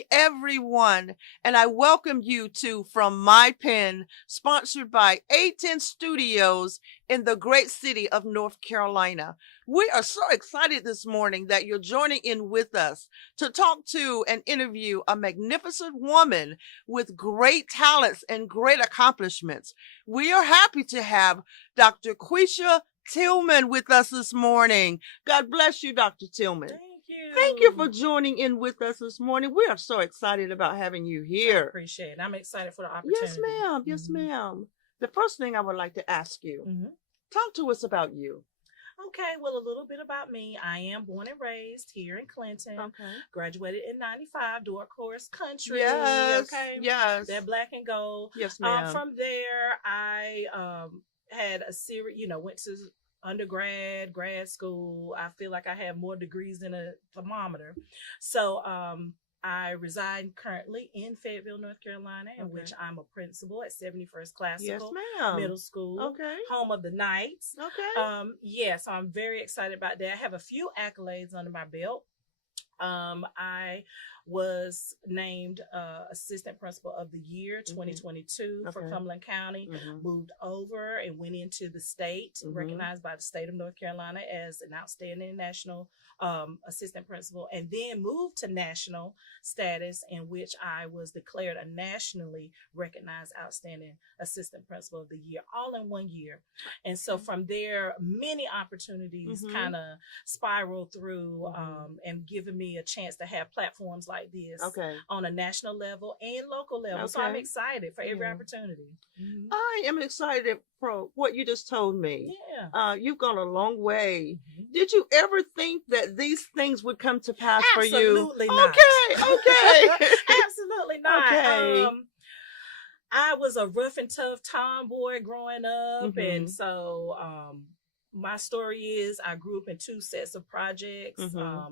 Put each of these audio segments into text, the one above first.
morning, everyone, and I welcome you to From My Pen, sponsored by A10 Studios in the great city of North Carolina. We are so excited this morning that you're joining in with us to talk to and interview a magnificent woman with great talents and great accomplishments. We are happy to have Dr. Queesha Tillman with us this morning. God bless you, Dr. Tillman. Thank you for joining in with us this morning. We are so excited about having you here. I appreciate it. I'm excited for the opportunity. Yes, ma'am. Yes, ma'am. The first thing I would like to ask you, talk to us about you. Okay, well, a little bit about me. I am born and raised here in Clinton. Okay. Graduated in 95, Dorcas Country. Yes. Okay. Yes. That black and gold. Yes, ma'am. From there, I had a series, went to undergrad, grad school. I feel like I have more degrees than a thermometer. So I reside currently in Fayetteville, North Carolina, in which I'm a principal at 71st Classical Middle School, home of the Knights. Okay. So I'm very excited about that. I have a few accolades under my belt. I was named Assistant Principal of the Year 2022 for Cumberland County, moved over and went into the state, recognized by the state of North Carolina as an outstanding national assistant principal, and then moved to national status, in which I was declared a nationally recognized outstanding assistant principal of the year, all in 1 year. And so from there, many opportunities kind of spiraled through and given me a chance to have platforms like this on a national level and local level. So I'm excited for every opportunity. I am excited for what you just told me. You've gone a long way. Did you ever think that these things would come to pass for you? Absolutely not. Okay. Absolutely not. Okay. I was a rough and tough tomboy growing up, and so my story is I grew up in two sets of projects,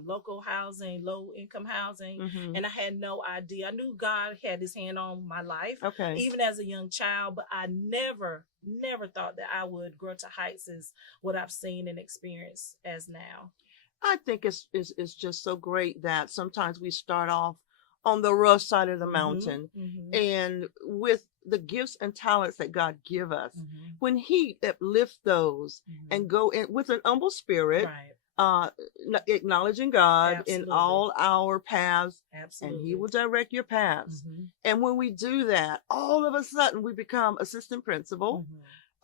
local housing, low income housing, and I had no idea. I knew God had his hand on my life, even as a young child, but I never thought that I would grow to heights as what I've seen and experienced as now. I think it's just so great that sometimes we start off on the rough side of the mountain, and with the gifts and talents that God give us, when he uplifts those and go in with an humble spirit, acknowledging God in all our paths, and he will direct your paths. And when we do that, all of a sudden we become assistant principal.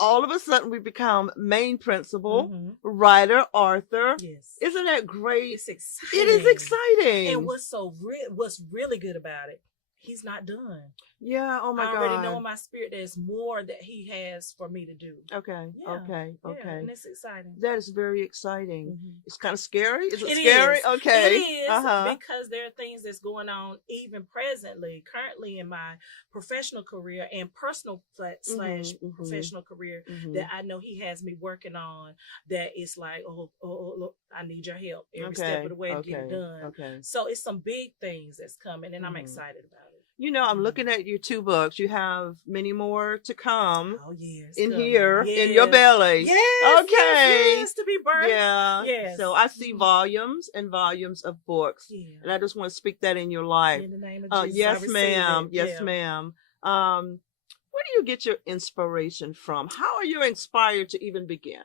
All of a sudden we become main principal, writer, author. Yes. Isn't that great? It's exciting. It is exciting. And what's really good about it, he's not done. Yeah. Oh my God. I already know in my spirit there's more that he has for me to do. Okay. Yeah. Okay. And it's exciting. That is very exciting. It's kind of scary. Is it scary? Is. Okay. It is because there are things that's going on even currently in my professional career and personal slash professional career that I know he has me working on. That it's like, look, I need your help every step of the way to get it done. So it's some big things that's coming, and I'm excited about it. I'm looking at your 2 books. You have many more to come. Oh, yes. In here, in your belly. Yes. Okay. Yes, to be birthed. Yeah. Yes. So I see volumes and volumes of books. Yeah. And I just want to speak that in your life. In the name of Jesus. Yes, ma'am. Yes, ma'am. Where do you get your inspiration from? How are you inspired to even begin?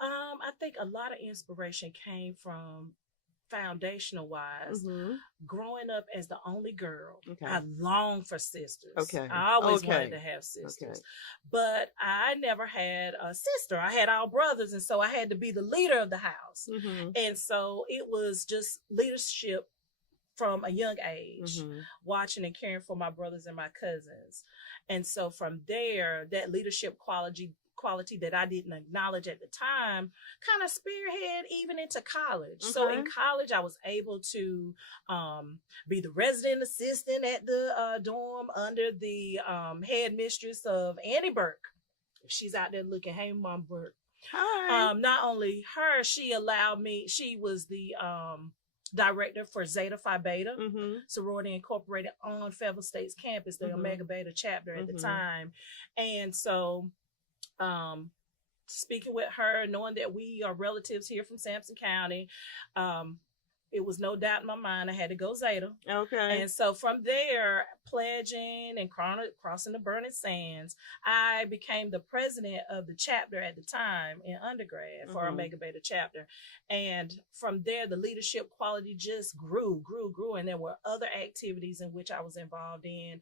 I think a lot of inspiration came from foundational wise, growing up as the only girl. I longed for sisters. I always wanted to have sisters, but I never had a sister. I had all brothers, and so I had to be the leader of the house. And so it was just leadership from a young age, watching and caring for my brothers and my cousins. And so from there, that leadership quality that I didn't acknowledge at the time kind of spearhead even into college. So in college, I was able to be the resident assistant at the dorm under the headmistress of Annie Burke. She's out there looking, hey, Mom Burke. Hi. Not only her, she was the director for Zeta Phi Beta Sorority Incorporated on Fayetteville State's campus, the Omega Beta chapter at the time. And so speaking with her, knowing that we are relatives here from Sampson County, it was no doubt in my mind I had to go Zeta. Okay. And so from there, pledging and crossing the burning sands, I became the president of the chapter at the time in undergrad for our Omega Beta chapter. And from there, the leadership quality just grew. And there were other activities in which I was involved in.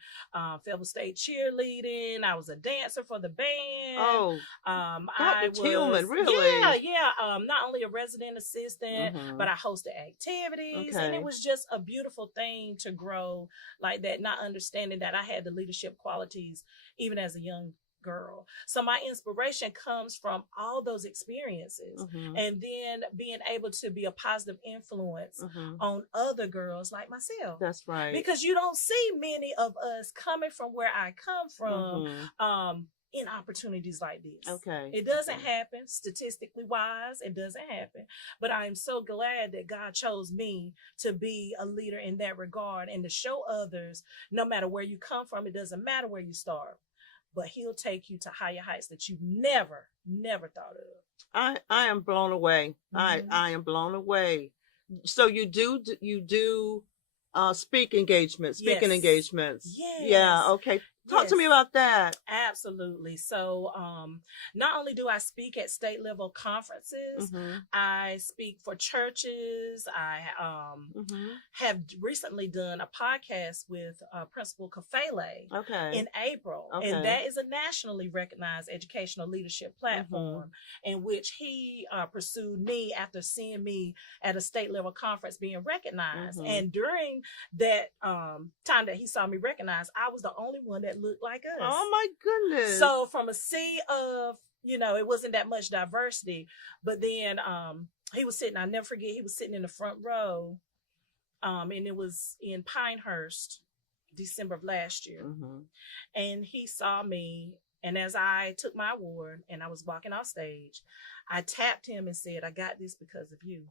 Fayetteville State cheerleading. I was a dancer for the band. Oh, I was Tillman, really? Yeah. Not only a resident assistant, but I hosted activities, and it was just a beautiful thing to grow like that. Not understanding that I had the leadership qualities even as a young girl. So my inspiration comes from all those experiences, and then being able to be a positive influence on other girls like myself. That's right. Because you don't see many of us coming from where I come from in opportunities like this. Okay. It doesn't happen, statistically wise, it doesn't happen. But I'm so glad that God chose me to be a leader in that regard and to show others, no matter where you come from, it doesn't matter where you start, but he'll take you to higher heights that you've never thought of. I am blown away. I am blown away. So you do speaking engagements. Yes. Yeah. Okay. Talk to me about that. Absolutely. So not only do I speak at state level conferences, I speak for churches. I have recently done a podcast with Principal Kafele in April. And that is a nationally recognized educational leadership platform in which he pursued me after seeing me at a state level conference being recognized. And during that time that he saw me recognized, I was the only one that looked like us. Oh my goodness. So from a sea of, it wasn't that much diversity, but then he was sitting, I'll never forget, he was sitting in the front row, and it was in Pinehurst, December of last year. And he saw me, and as I took my award and I was walking off stage, I tapped him and said, I got this because of you.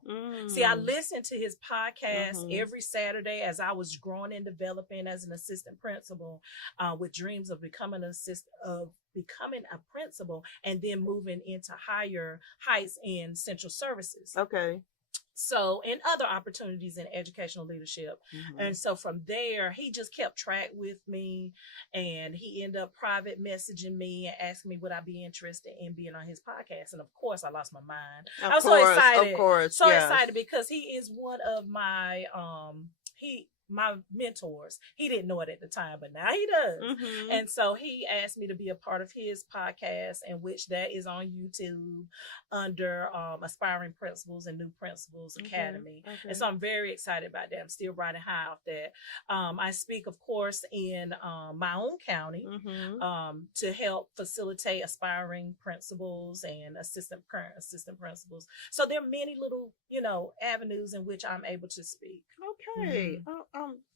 See, I listened to his podcast every Saturday as I was growing and developing as an assistant principal, with dreams of becoming a principal and then moving into higher heights in central services. Okay. So, and other opportunities in educational leadership. And so from there, he just kept track with me, and he ended up private messaging me and asking me would I be interested in being on his podcast. And of course, I lost my mind. I was so excited. Of course. So excited because he is one of my, my mentors. He didn't know it at the time, but now he does. And so he asked me to be a part of his podcast, in which that is on YouTube under Aspiring Principals and New Principals Academy. And so I'm very excited about that. I'm still riding high off that. I speak, of course, in my own county to help facilitate aspiring principals and current assistant principals. So there are many little, avenues in which I'm able to speak. Okay.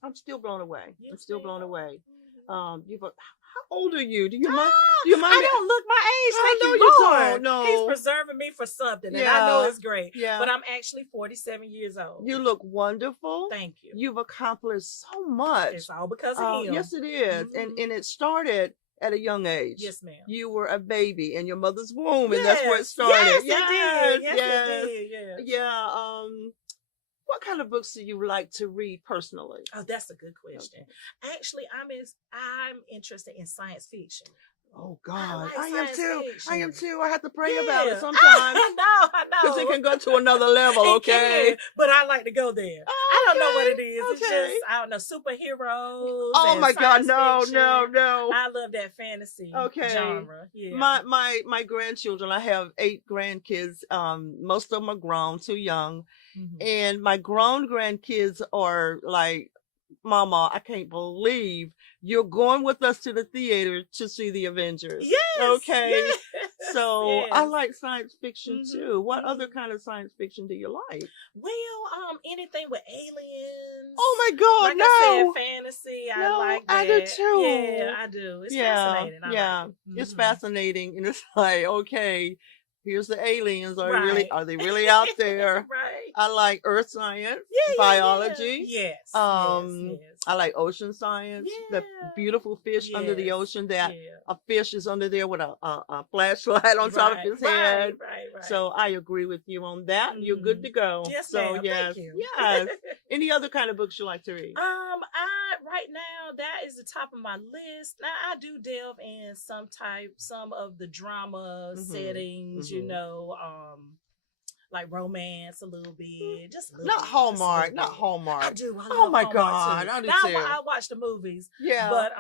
I'm still blown away. I'm still blown away. How old are you? Do you mind? I don't look my age. Thank you, Lord. No. He's preserving me for something, and I know it's great. Yeah. But I'm actually 47 years old. You look wonderful. Thank you. You've accomplished so much. It's all because of him. Yes, it is. And it started at a young age. Yes, ma'am. You were a baby in your mother's womb, and that's where it started. Yes, it did. Yeah. What kind of books do you like to read personally? Oh, that's a good question. Okay. Actually, I'm interested in science fiction. Oh God, I am too. Fiction. I am too. I have to pray about it sometimes. I know. Because it can go to another level, okay? But I like to go there. I don't know what it is. Okay. It's just, I don't know, superheroes. Oh my God, no. I love that fantasy genre. Yeah. My grandchildren, I have 8 grandkids. Most of them are grown, too young. And my grown grandkids are like, Mama, I can't believe you're going with us to the theater to see the Avengers. Yes. Okay. Yes, so yes. I like science fiction too. What other kind of science fiction do you like? Well, anything with aliens. Oh my God, like I said, fantasy. I like that. I do too. Yeah, I do. It's fascinating. Like it. It's fascinating, and it's like, okay, here's the aliens. Are Right. are they really out there? Right. I like earth science, Yeah, biology. Yes. Yes. Yes. I like ocean science. The Yeah. beautiful fish under the Yes. ocean. That Yeah. a fish is under there with a flashlight on top of his head. Right. So I agree with you on that. You're good to go. Yes, so ma'am. yes, Thank you. yes. Any other kind of books you like to read? I right now that is the top of my list. Now I do delve in some of the drama settings, you know, like romance a little bit, just a little not bit, Hallmark, just not Hallmark. I do. I oh my love God, too. I do now too. I watch the movies, yeah, but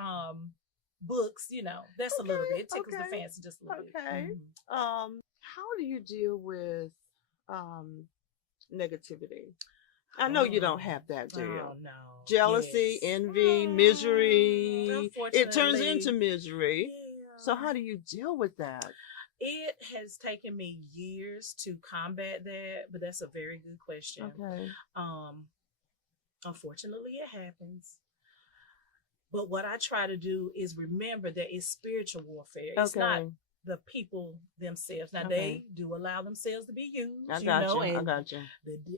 books, you know, that's okay, a little bit. It tickles okay, the fancy just a little bit. Okay. How do you deal with negativity? I know you don't have that, do you? Oh, no. Jealousy, envy, misery. It turns Unfortunately. into misery. Yeah. So how do you deal with that? It has taken me years to combat that, but that's a very good question. Okay. Unfortunately, it happens. But what I try to do is remember that it's spiritual warfare. It's not the people themselves. Now they do allow themselves to be used. I got you. And I got you.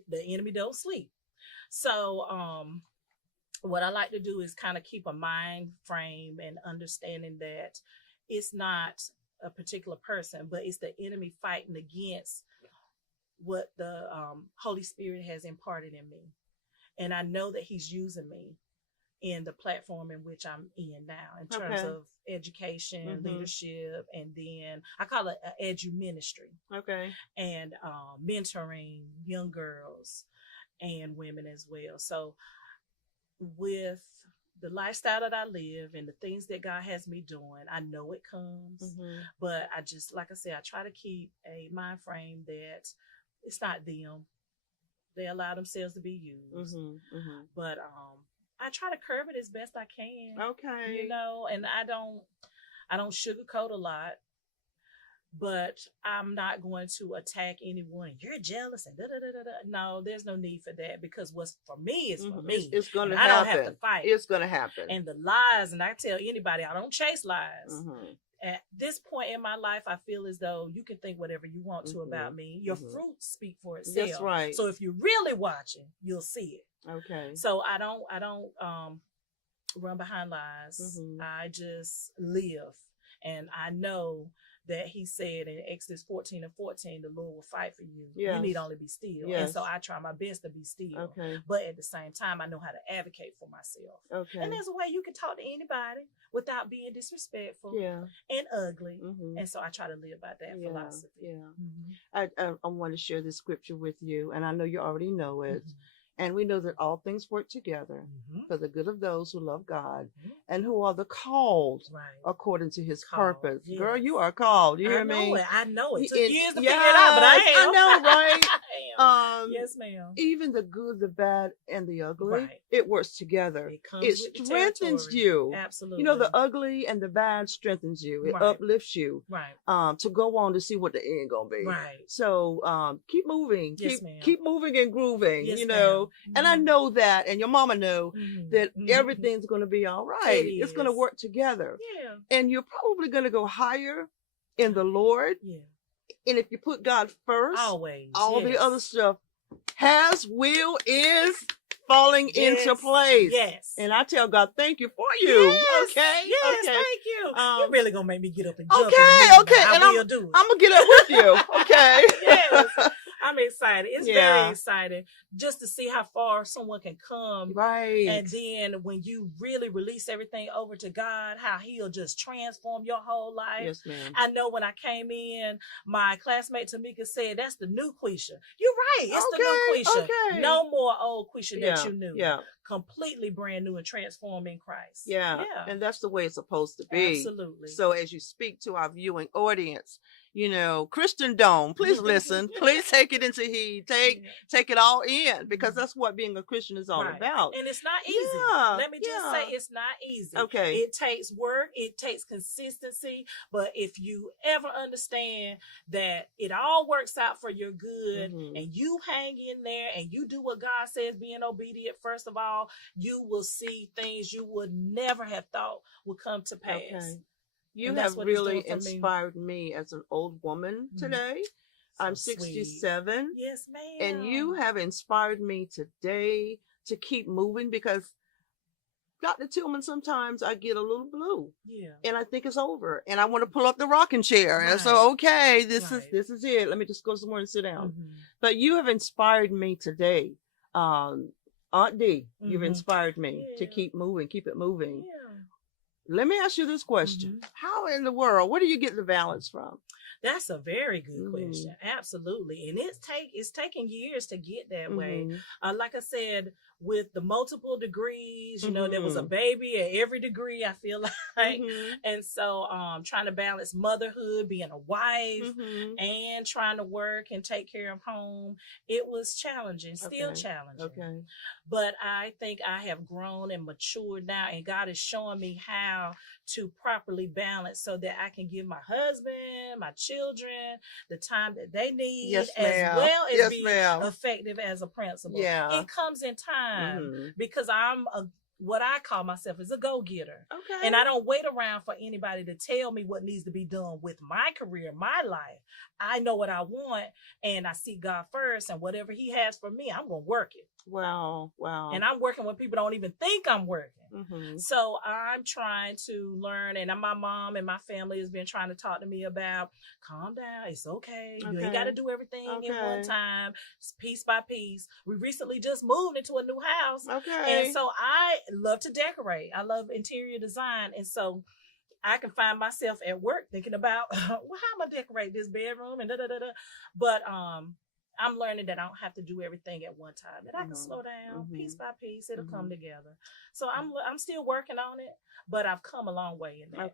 The enemy don't sleep. So what I like to do is kind of keep a mind frame and understanding that it's not a particular person, but it's the enemy fighting against what the Holy Spirit has imparted in me. And I know that he's using me in the platform in which I'm in now, in terms of education, leadership, and then I call it edu ministry. Okay. And mentoring young girls and women as well. So with the lifestyle that I live and the things that God has me doing, I know it comes, but I just, like I said, I try to keep a mind frame that it's not them. They allow themselves to be used. But I try to curb it as best I can. Okay. You know, and I don't sugarcoat a lot, but I'm not going to attack anyone. You're jealous and No, there's no need for that, because what's for me is for me. It's going to happen. I don't have to fight. It's going to happen. And the lies, and I tell anybody, I don't chase lies. At this point in my life, I feel as though you can think whatever you want to about me. Your fruits speak for itself. That's right. So if you're really watching, you'll see it. Okay. So I don't run behind lies. I just live, and I know that he said in Exodus 14:14, the Lord will fight for you. Yes. You need only be still. Yes. And so I try my best to be still. Okay. But at the same time, I know how to advocate for myself. Okay. And there's a way you can talk to anybody without being disrespectful and ugly. And so I try to live by that philosophy. Yeah. I want to share this scripture with you, and I know you already know it. And we know that all things work together for the good of those who love God and who are the called according to his purpose. Yes. Girl, you are called. You hear me? I know it. Took years to figure it out, but I am. I know, right? Yes, ma'am. Even the good, the bad, and the ugly, it works together. It strengthens you. Absolutely. You know, the ugly and the bad strengthens you. It uplifts you. To go on to see what the end gonna be. So keep moving. Yes, keep moving and grooving. Yes, you know. And I know that, and your mama know that everything's going to be all right. It's going to work together. Yeah. And you're probably going to go higher in the Lord. Yeah. And if you put God first, always, all the other stuff is falling into place. Yes. And I tell God, thank you for you. Yes. Okay. Yes, okay. thank you. You're really going to make me get up and jump. Okay. And I'm going to get up with you. Okay. Yes. I'm excited. It's very exciting just to see how far someone can come. Right. And then when you really release everything over to God, how he'll just transform your whole life. Yes, ma'am. I know when I came in, my classmate Tamika said, that's the new Queesha. You're right. It's the new Queesha. Okay. No more old Queesha that you knew. Yeah. Completely brand new and transformed in Christ. Yeah. And that's the way it's supposed to be. Absolutely. So as you speak to our viewing audience, you know, Christendom, please listen. Please take it into heed. Take it all in, because that's what being a Christian is all about. And it's not easy. Yeah, Let me just say it's not easy. Okay. It takes work. It takes consistency. But if you ever understand that it all works out for your good and you hang in there and you do what God says, being obedient, first of all, you will see things you would never have thought would come to pass. Okay. You And that's have what he's really doing for me. inspired me as an old woman today. I'm So 67. sweet. Yes, ma'am. And you have inspired me today to keep moving because Dr. Tillman, sometimes I get a little blue. Yeah. And I think it's over. And I want to pull up the rocking chair. Right. And so, okay, this Right. is it. Let me just go somewhere and sit down. Mm-hmm. But you have inspired me today. Aunt D, you've inspired me to keep moving, keep it moving. Yeah. Let me ask you this question. How in the world, where do you get the balance from? That's a very good question. Absolutely. And it's taking years to get that way. Like I said, with the multiple degrees, you know, there was a baby at every degree, I feel like. And so trying to balance motherhood, being a wife, and trying to work and take care of home, it was challenging, still challenging. Okay. But I think I have grown and matured now, and God is showing me how to properly balance so that I can give my husband, my children, the time that they need, as well as be effective as a principal. Yeah. It comes in time because I'm what I call myself is a go-getter. Okay. And I don't wait around for anybody to tell me what needs to be done with my career, my life. I know what I want, and I seek God first, and whatever he has for me, I'm going to work it. Wow. And I'm working when people don't even think I'm working. So I'm trying to learn, and my mom and my family has been trying to talk to me about, calm down, it's okay. You ain't got to do everything in one time. It's piece by piece. We recently just moved into a new house. And so I love to decorate. I love interior design. And so I can find myself at work thinking about, well, how am I decorate this bedroom and But I'm learning that I don't have to do everything at one time. That I can slow down piece by piece. It'll come together. So I'm still working on it, but I've come a long way in that.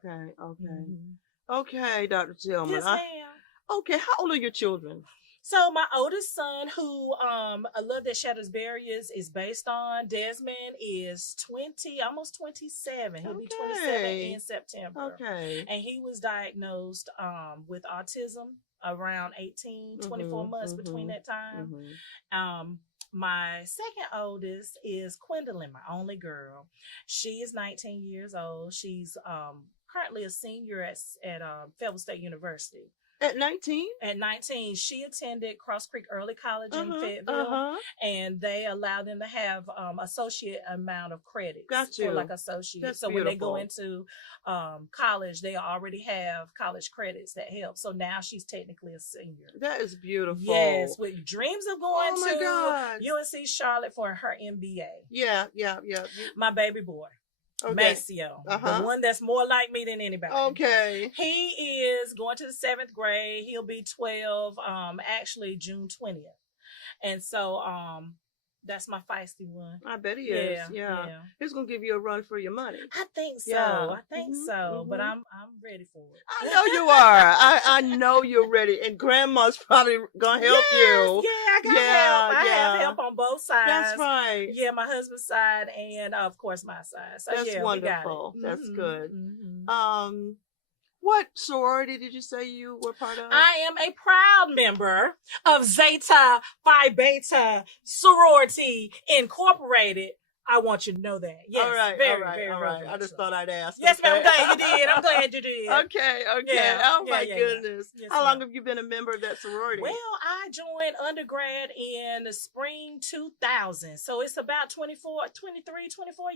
Okay, Dr. Tillman. Yes, ma'am. Okay, how old are your children? So my oldest son, who A Love That Shatters Barriers is based on, Desmond, is 20, almost 27. He'll be 27 in September. And he was diagnosed with autism around 18, 24 months between that time. My second oldest is Gwendolyn, my only girl. She is 19 years old. She's currently a senior at Fayetteville State University. At 19? At 19, she attended Cross Creek Early College in Fayetteville, and they allow them to have associate amount of credits for like associate. That's so beautiful. When they go into college, they already have college credits that help. So now she's technically a senior. That is beautiful. Yes, with dreams of going to UNC Charlotte for her MBA. Yeah. My baby boy. Maceo, the one that's more like me than anybody. Okay. He is going to the 7th grade. He'll be 12, actually June 20th. And so that's my feisty one. I bet he is. Yeah. He's gonna give you a run for your money. I think so. I think so. But I'm ready for it. I know you are. I know you're ready. And grandma's probably gonna help you. Yeah, I got help. I have help on both sides. That's right. Yeah, my husband's side and of course my side. So that's wonderful. We got it. That's good. What sorority did you say you were part of? I am a proud member of Zeta Phi Beta Sorority Incorporated. I want you to know that. Yes, all right. Very I just thought I'd ask. Yes, ma'am. I'm glad you did. Okay. Yeah, oh my goodness. Yes, how long have you been a member of that sorority? Well, I joined undergrad in the spring 2000. So it's about 24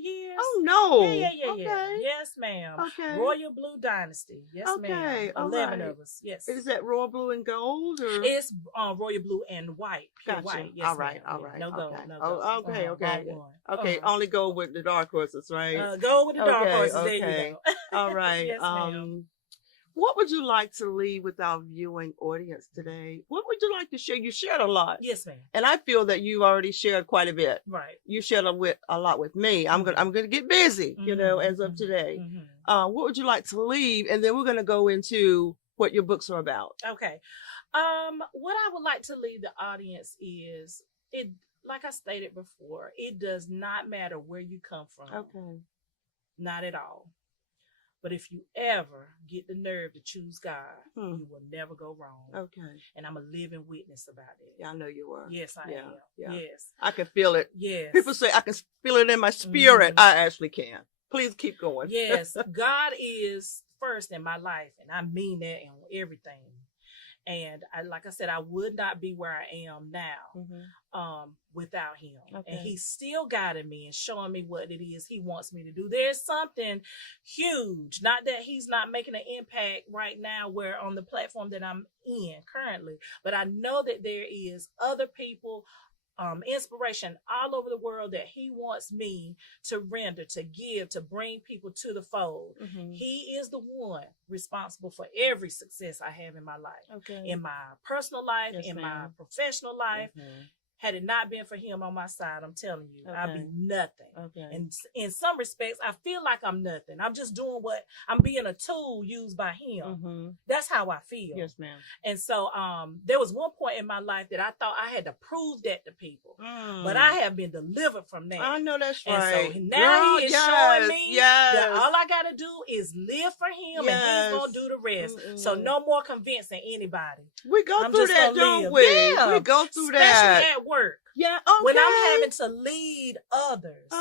years. Oh, no. Yeah. Okay. Yes, ma'am. Okay. Royal Blue Dynasty. Yes, ma'am. 11 of us. Yes. Is that royal blue and gold? Or? It's royal blue and white. Gotcha. White. Yes, all right. No gold. Oh, okay. Okay. Only go with the dark horses, right? Go with the dark horses. There you go. All right. Yes, ma'am. What would you like to leave with our viewing audience today? What would you like to share? You shared a lot. Yes, ma'am. And I feel that you already shared quite a bit. Right. You shared a lot with me. I'm gonna get busy, as of today. What would you like to leave? And then we're gonna go into what your books are about. Okay. What I would like to leave the audience is like I stated before, it does not matter where you come from. Okay. Not at all. But if you ever get the nerve to choose God, you will never go wrong. Okay. And I'm a living witness about it. Yeah, I know you are. Yes, I am. Yeah. Yes. I can feel it. Yes. People say I can feel it in my spirit. I actually can. Please keep going. Yes. God is first in my life, and I mean that in everything. And like I said, I would not be where I am now without him. Okay. And he's still guiding me and showing me what it is he wants me to do. There's something huge. Not that he's not making an impact right now where on the platform that I'm in currently, but I know that there is other people, inspiration all over the world that he wants me to render, to give, to bring people to the fold. He is the one responsible for every success I have in my life, in my personal life, in my professional life. Had it not been for him on my side, I'm telling you, I'd be nothing. And in some respects, I feel like I'm nothing. I'm just doing what I'm being a tool used by him. That's how I feel. Yes, ma'am. And so there was one point in my life that I thought I had to prove that to people. But I have been delivered from that. I know that's right. And so now he is showing me that all I got to do is live for him and he's going to do the rest. So no more convincing anybody. We go through that, don't we? Yeah. We go through that. Especially at work. Yeah, okay. When I'm having to lead others,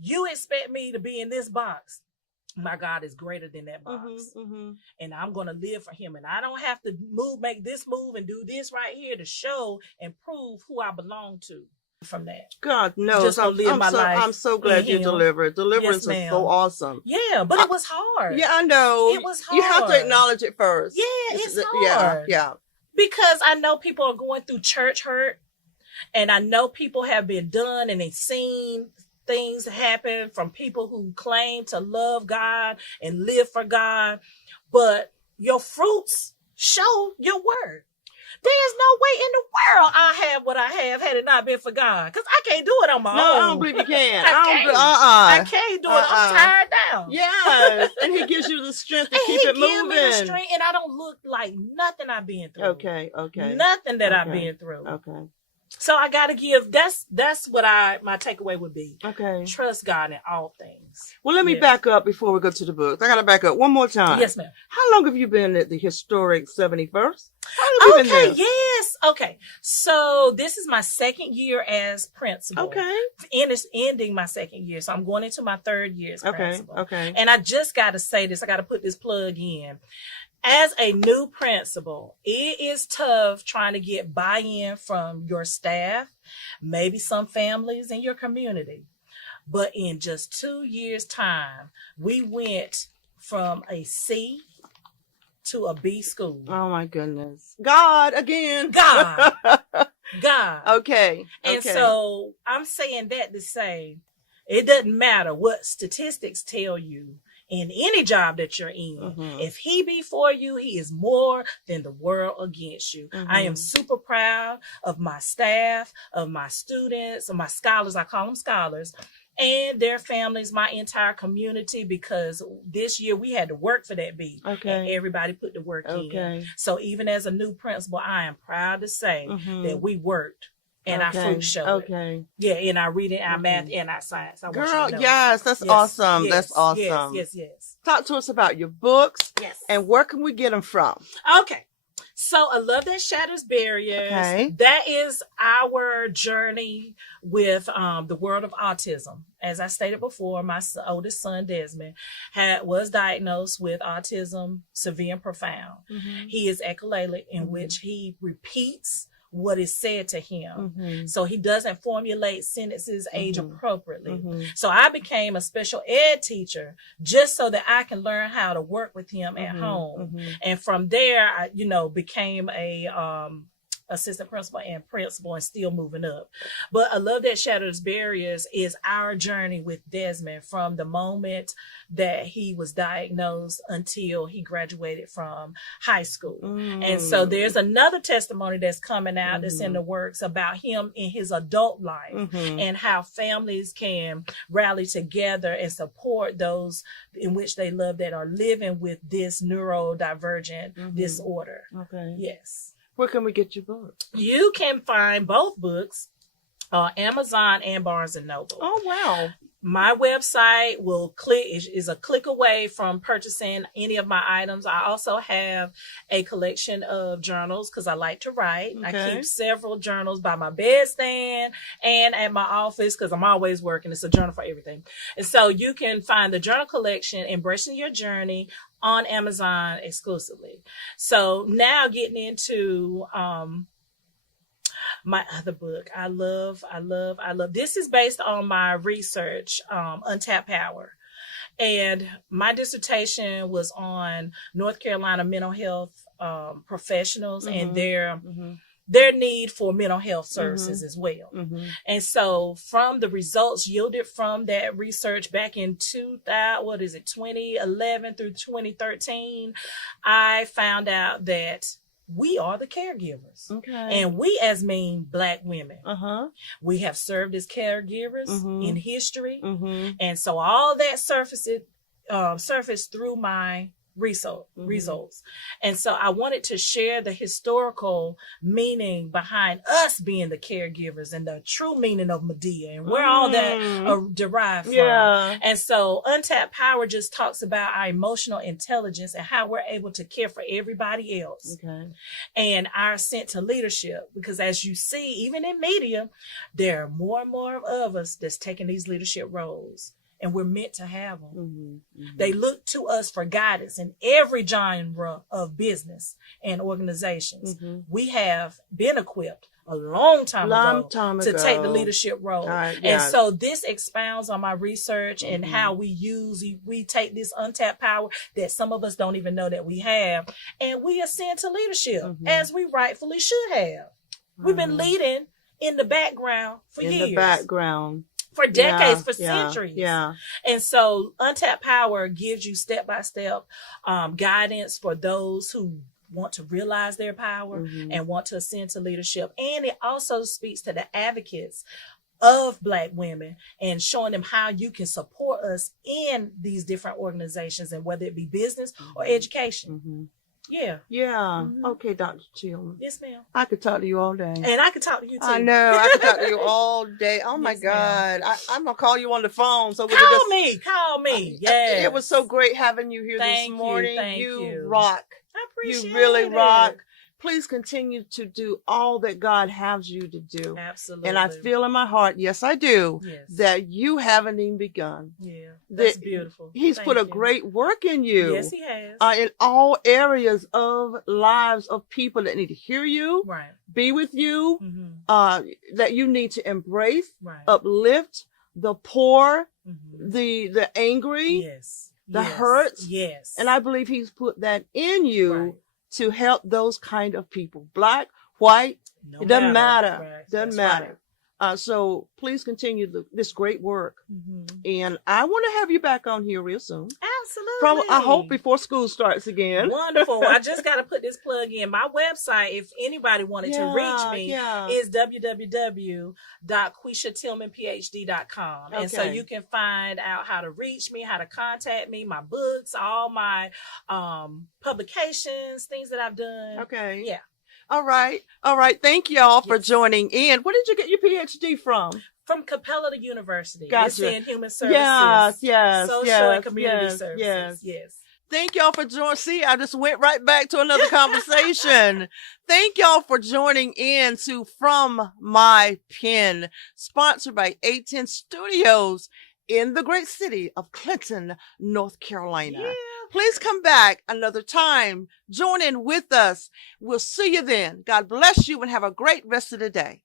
you expect me to be in this box. My God is greater than that box. And I'm going to live for him. And I don't have to make this move and do this right here to show and prove who I belong to from that. God knows. I'm so glad you delivered. Deliverance is so awesome. Yeah, but it was hard. Yeah, I know. It was hard. You have to acknowledge it first. Yeah, it's hard. Yeah. Because I know people are going through church hurt, and I know people have been done and they've seen things happen from people who claim to love God and live for God, but your fruits show your word. There's no way in the world I have what I have had it not been for God, because I can't do it on my own. No, I don't believe you can. I can't do it. I'm tired down. Yes, and he gives you the strength to keep it moving. He gives me the strength, and I don't look like nothing I've been through. Okay. Nothing that I've been through. Okay. So I gotta give. That's what my takeaway would be. Okay. Trust God in all things. Well, let me back up before we go to the books. I gotta back up one more time. Yes, ma'am. How long have you been at the historic 71st? Yes. Okay. So this is my second year as principal. Okay. And it's ending my second year. So I'm going into my third year as principal. Okay. And I just got to say this. I got to put this plug in. As a new principal, it is tough trying to get buy-in from your staff, maybe some families in your community. But in just 2 years' time, we went from a C to a B school. Oh my goodness. God again. God. Okay. And so I'm saying that to say it doesn't matter what statistics tell you in any job that you're in. If he be for you, he is more than the world against you. I am super proud of my staff, of my students, of my scholars. I call them scholars. And their families, my entire community, because this year we had to work for that B. And everybody put the work in. So even as a new principal, I am proud to say that we worked and our fruit showed. Yeah, in our reading, our math, and our science. Girl, yes, that's awesome. Yes, that's awesome. Yes. Talk to us about your books. Yes. And where can we get them from? Okay. So A Love That Shatters Barriers, that is our journey with the world of autism. As I stated before, my oldest son, Desmond, was diagnosed with autism, severe and profound. He is echolalic, in which he repeats what is said to him. So he doesn't formulate sentences age appropriately. So I became a special ed teacher just so that I can learn how to work with him at home. And from there, I, became a assistant principal and still moving up. But A Love That Shatters Barriers is our journey with Desmond from the moment that he was diagnosed until he graduated from high school. And so there's another testimony that's coming out that's in the works about him in his adult life and how families can rally together and support those in which they love that are living with this neurodivergent disorder. Yes. Where can we get your book? You can find both books on Amazon and Barnes & Noble. Oh, wow. My website is a click away from purchasing any of my items. I also have a collection of journals because I like to write. Okay. I keep several journals by my bedstand and at my office because I'm always working. It's a journal for everything. And so you can find the journal collection, Embracing Your Journey, on Amazon exclusively. So now getting into my other book, I love. This is based on my research, Untapped Power. And my dissertation was on North Carolina mental health professionals and their need for mental health services as well. And so from the results yielded from that research back in 2011 through 2013, I found out that we are the caregivers. Okay. And we as Black women, we have served as caregivers in history. And so all that surfaced through my results. And so I wanted to share the historical meaning behind us being the caregivers and the true meaning of Medea and where all that derived from. And so Untapped Power just talks about our emotional intelligence and how we're able to care for everybody else. And our ascent to leadership, because as you see, even in media, there are more and more of us that's taking these leadership roles. And we're meant to have them. They look to us for guidance in every genre of business and organizations. We have been equipped a long time ago to take the leadership role. And so this expounds on my research and how we take this untapped power that some of us don't even know that we have, and we ascend to leadership as we rightfully should have. We've been leading in the background for years. For decades, for centuries. And so Untapped Power gives you step-by-step guidance for those who want to realize their power and want to ascend to leadership. And it also speaks to the advocates of Black women and showing them how you can support us in these different organizations, and whether it be business or education. Okay, Dr. Tillman. Yes, ma'am. I could talk to you all day. And I could talk to you too. I know. I could talk to you all day. Oh my God. I'm going to call you on the phone. So Call me. Yes. It was so great having you here this morning. Thank you. Rock. I appreciate it. You really rock. Please continue to do all that God has you to do. Absolutely. And I feel in my heart, yes, I do, that you haven't even begun. That's beautiful. He's put a great work in you. Yes, he has. In all areas of lives of people that need to hear you, be with you, that you need to embrace, uplift the poor, the angry, the hurt. And I believe he's put that in you to help those kind of people, Black, white, it doesn't matter. Doesn't matter. So please continue this great work. And I want to have you back on here real soon. Absolutely. I hope before school starts again. Wonderful. I just got to put this plug in. My website, if anybody wanted to reach me, is www.QueeshaTillmanPhD.com. And so you can find out how to reach me, how to contact me, my books, all my publications, things that I've done. All right. Thank y'all for joining in. Where did you get your PhD from? From Capella University. It's in human services. Social and community services. Yes. Thank y'all for joining. See, I just went right back to another conversation. Thank y'all for joining in to From My Pen, sponsored by 810 Studios in the great city of Clinton, North Carolina. Please come back another time. Join in with us. We'll see you then. God bless you and have a great rest of the day.